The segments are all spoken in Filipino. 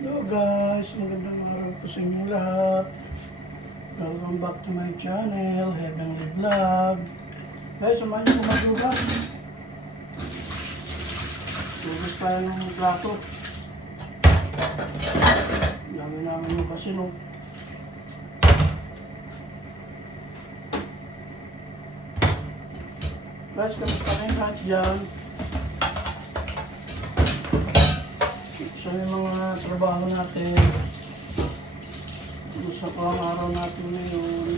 Hello guys, magandang araw po sa inyo lahat. Welcome back to my channel, Heavenly Vlog. Guys, samahan niyo po maghugas. Hugas tayo ng plato. Dami namin yung kasi no. Guys, kamusta kayo lahat dyan? Sa mga trabaho natin, sa pang araw natin ngayon.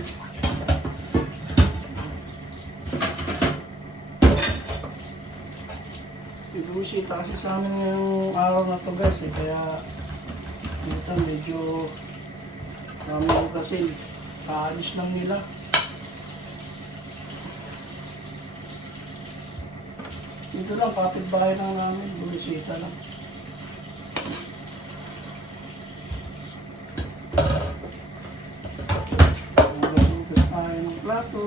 Ibusita kasi sa amin ngayong araw na to guys kaya dito medyo kami kasi kaalis lang nila. Dito lang, kapitbahay lang namin, bumisita lang. Hugas tayo ng plato.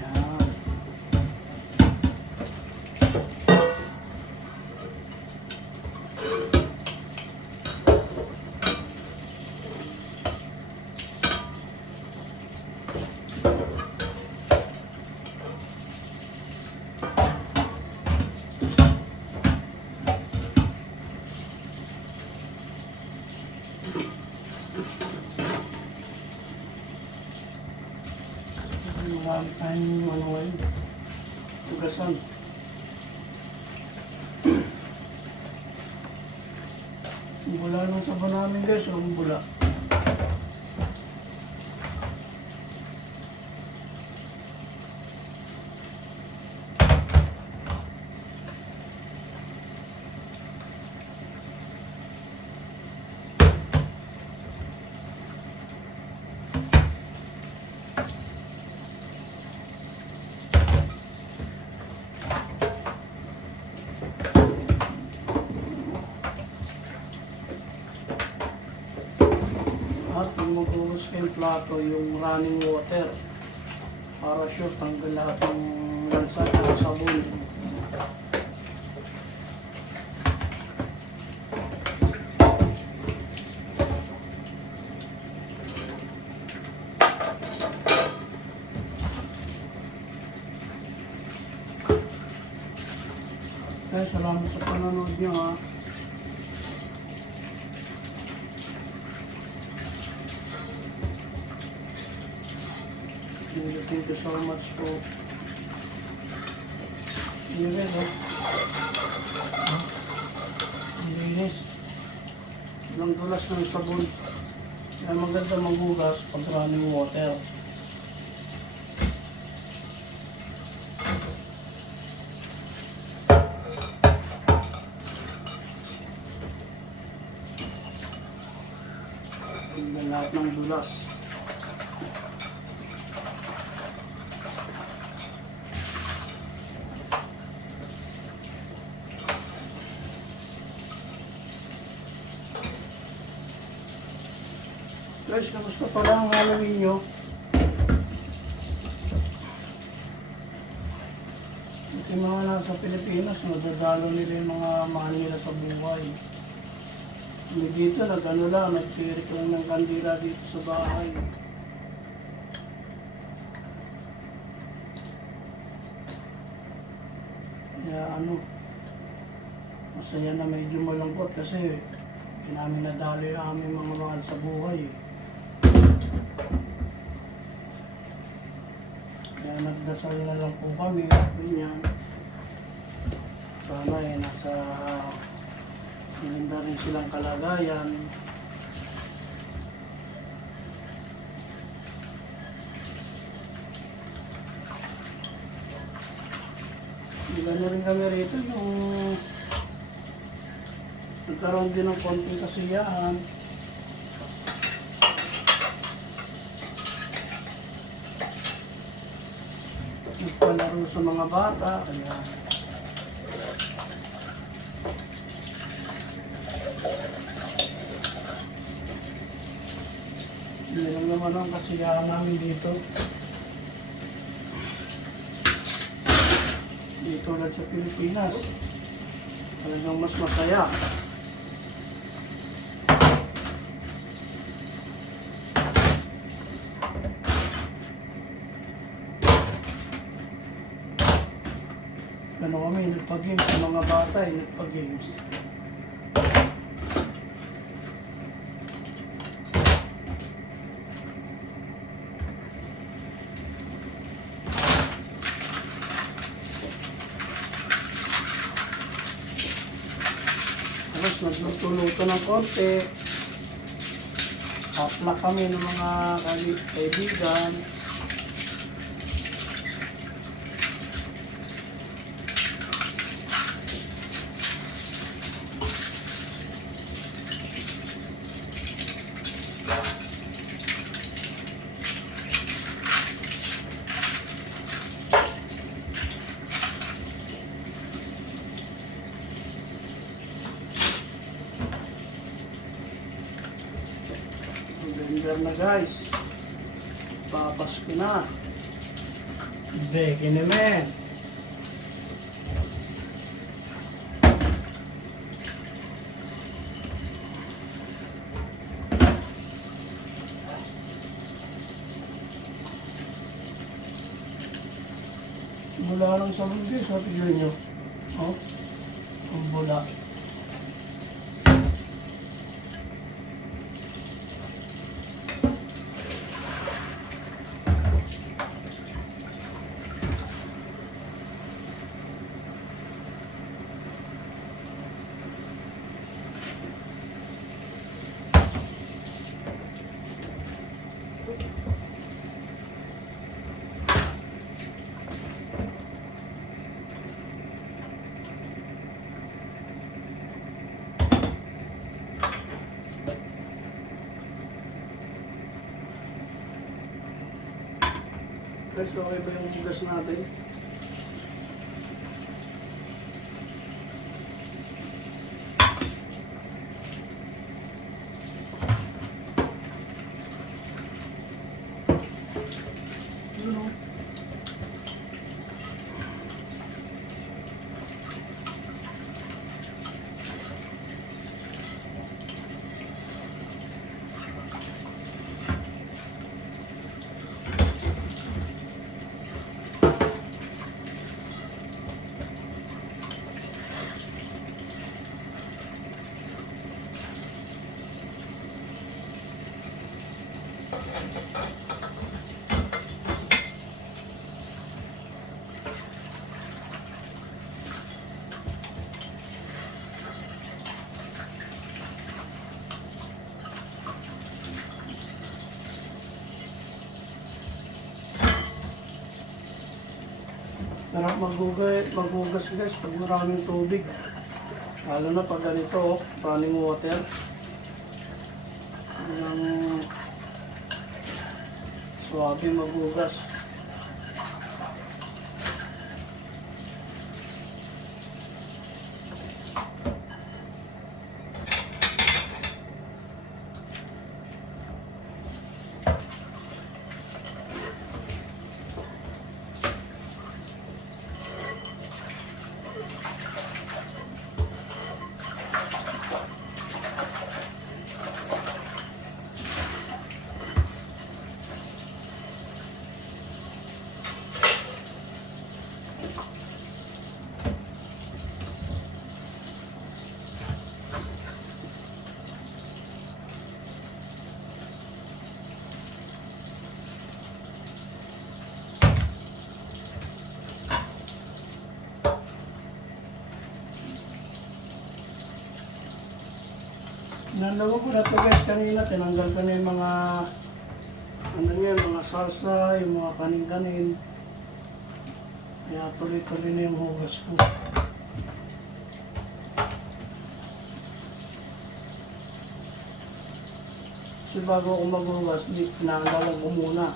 Yan. Marami tayong ngayon. Hugasan. Bula nung sabon namin guys, ang bula. At kung maghuhus kayong plato, yung running water para sure tanggal lahat ng lansa at sabon. Okay, salamat sa panonood niyo ha. Thank you so much po. Yun rin, oh. Linis. Ilang dulas ng sabon. Kaya maganda maghugas pag running water. Tingnan lahat ng dulas. Guys, kamusta pala ang Halloween nyo? Kasi mga nasa Pilipinas, nadadalo nila yung mga mahal nila sa buhay. Dito, nag-ano lang, nagsirik lang ng kandila dito sa bahay. Kaya masaya na medyo malungkot kasi hindi namin nadali ang aming mga mahal sa buhay. Kaya nagdasal na lang po kami, ganyan. Sana nasa maganda rin silang kalagayan. Iba na rin kami rito yung nagkaroon din ng konting kasiyahan. Nagpalaro sa mga bata, kaya hindi lang naman ang kasiyahan namin dito. Dito lang sa Pilipinas. Talagang mas masaya. Ano kami, nagpag-games sa mga bata, nagpag-games. Tapos nagluto-luto ng konti. Tatla kami ng mga kaibigan. Blender na guys. Papasko na. Beke naman. Bula lang sa mundo, sabi nyo. Oh, ang bula. Guys, okay ba yung hugas natin? Yun o. Sarap maghugas guys pag maraming tubig. Lalo na pag ganito, running water. Nang suwabe maghugas. Nalawa ko na ito guys kanina, tinanggal ko na yung mga ano yan, mga salsa, yung mga kanin-kanin. Kaya tuloy-tuloy na yung hugas ko. Kasi bago ako maghugas, pinaalala ko muna.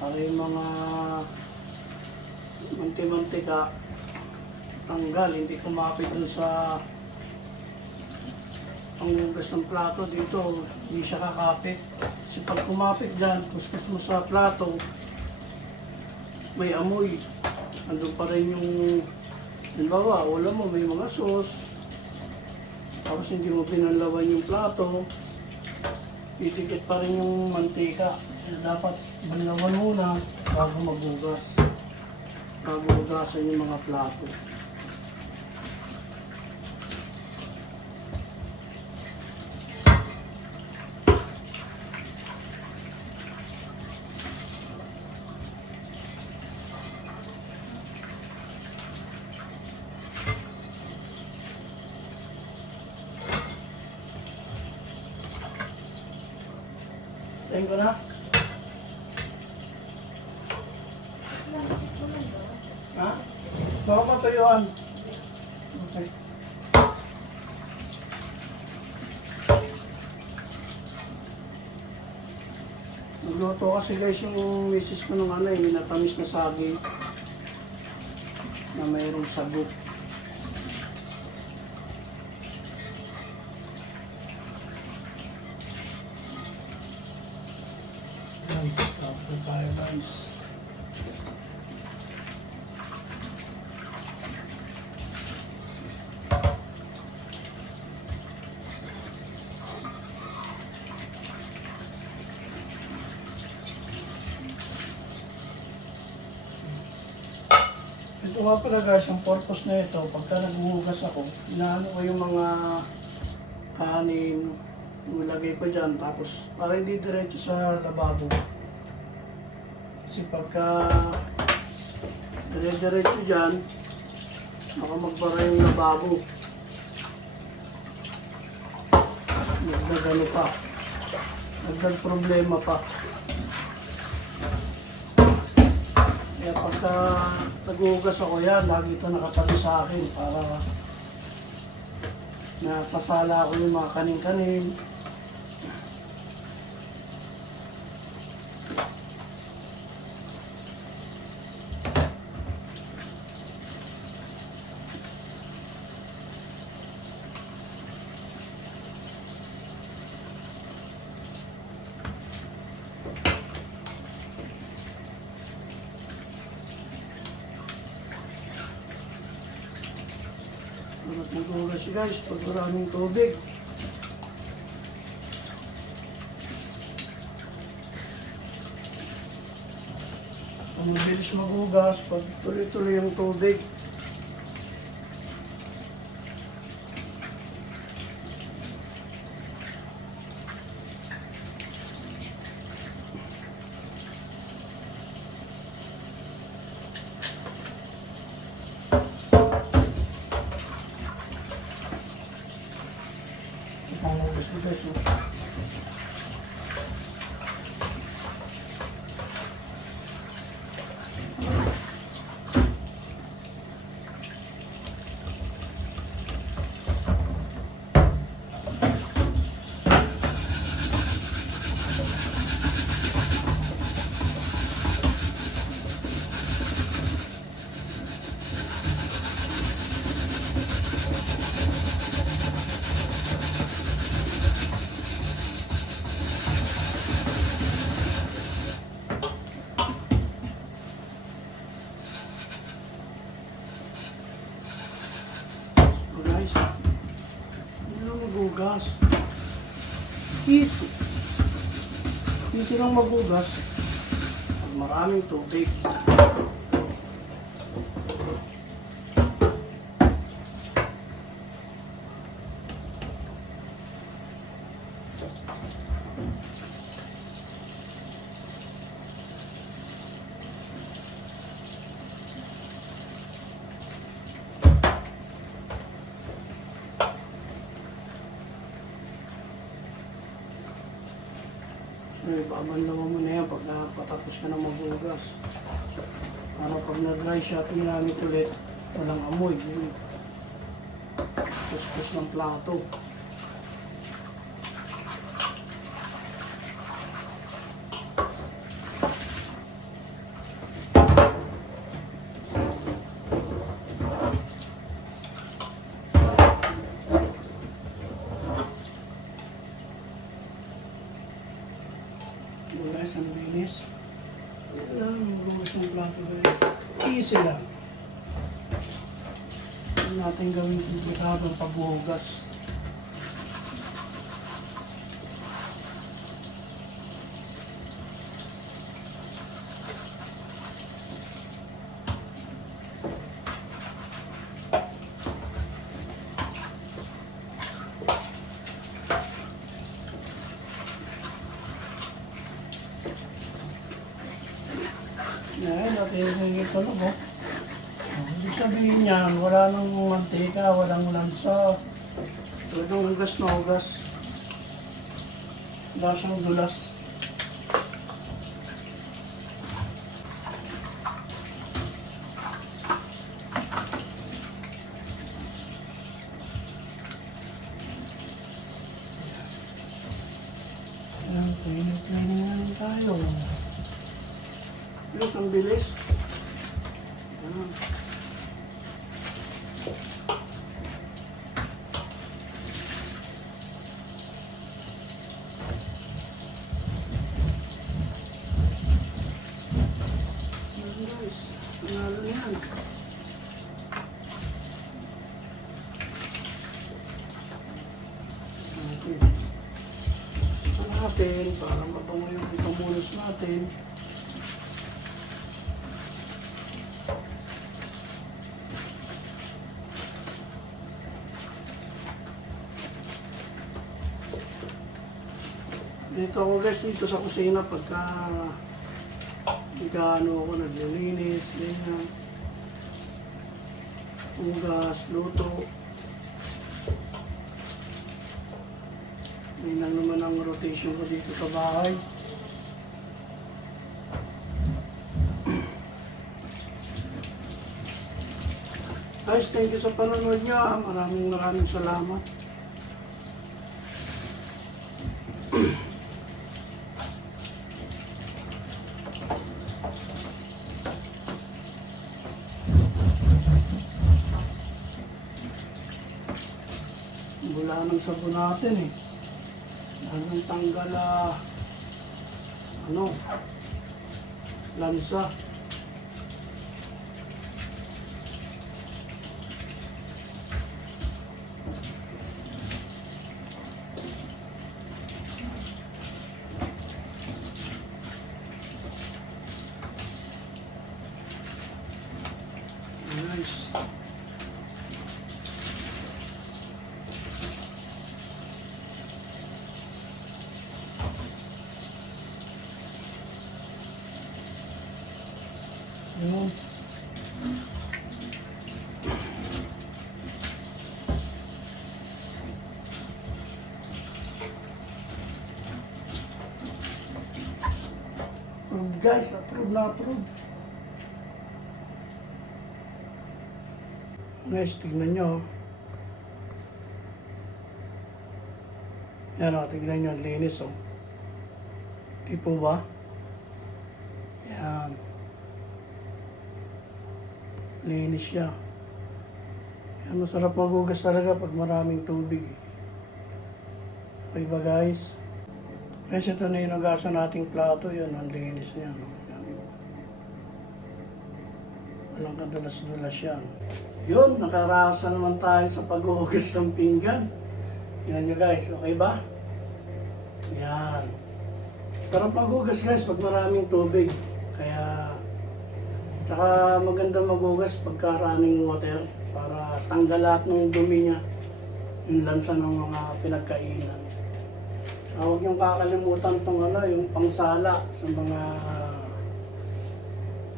Para yung mga mantika tanggal, hindi kumapit dun sa ang hugas ng plato dito, hindi siya kakapit. Kasi pag kumapit dyan, kuskus mo sa plato, may amoy. Andun pa rin yung, halimbawa, wala mo, may mga sauce. Tapos hindi mo pinanlawan yung plato, titikit pa rin yung mantika. Kaya dapat banlawan muna bago maghugas. bago hugasan yung mga plato. Tingin ko na. Ha? Baka matuyuan. Okay. Nagluto kasi guys yung misis ko ng minatamis na saging na mayroong sagot. Tapos tayo guys. Ito nga pala guys, ang purpose na ito, pagka naghuhugas ako, inaano ko yung mga kanin, ilagay ko dyan, tapos para hindi diretso sa lababo. Kasi pagka dire-diretso dyan, baka magbara yung lababo. Nagdagano pa. Nagdag problema pa. Kaya pagka naghuhugas ako yan, lagi ito nakatabi sa akin para nasasala ko yung mga kanin-kanin. At naghuhugas guys pag maraming tubig. Ang mabilis maghugas pag tuloy-tuloy yung tubig. Ang hugas ko guys. Guys, hindi lang maghugas. Easy. Easy lang maghugas. Pag maraming tubig. Babanlawan mo na yan pag nakapatapos ka na maghugas. Para pag nag-dry siya, pinamit ulit, walang amoy. Kuskus ng plato. Guys, ang linis. Yan lang, maghugas ng plato guys. Easy lang. Hindi natin gawin komplikadong paghuhugas. Tingin ito lang, oh. Ibig sabihin yan, wala nang mantika, walang lansa. Talagang hugas na hugas. Wala siyang dulas. Ayan, cleaning na lang tayo. Bilis, ang bilis. Ayan. Guys, panalo na yan. Natin para mabango yung pamulos natin. Dito ako guys, dito sa kusina pagka ako naglilinis, ganyan. Hugas, luto. May lang naman ang rotation ko dito sa bahay. Guys, thank you sa panonood niyo. Maraming salamat. Wala nang sabon natin eh. Hanggang tanggal lansa. Nice. Yun. Approve guys, approve na approve. Guys, tignan nyo. Yan o, tignan nyo, ang linis o. Di po ba? Yan. Linis siya. Yan, masarap magugas talaga pag maraming tubig. Okay ba guys? Kasi ito na yung nagasan nating plato, yun, ang linis niya. No? Yan. Walang kadulas-dulas yan. Yun, nakarasa naman tayo sa paghuhugas ng pinggan. Yan nyo guys, okay ba? Yan. Sarap maghugas guys pag maraming tubig. Kaya, tsaka maganda maghugas pagka running water para tanggal lahat ng dumi niya. Yung lansa ng mga pinagkainan. Huwag niyong kakalimutan itong yung pangsala sa mga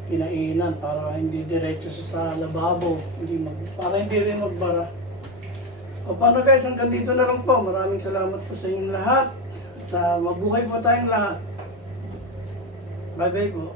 kinainan para hindi diretso sa lababo, para hindi rin magbara. O paano guys, hanggang dito na lang po. Maraming salamat po sa inyong lahat. At mabuhay po tayong lahat. Bye bye po.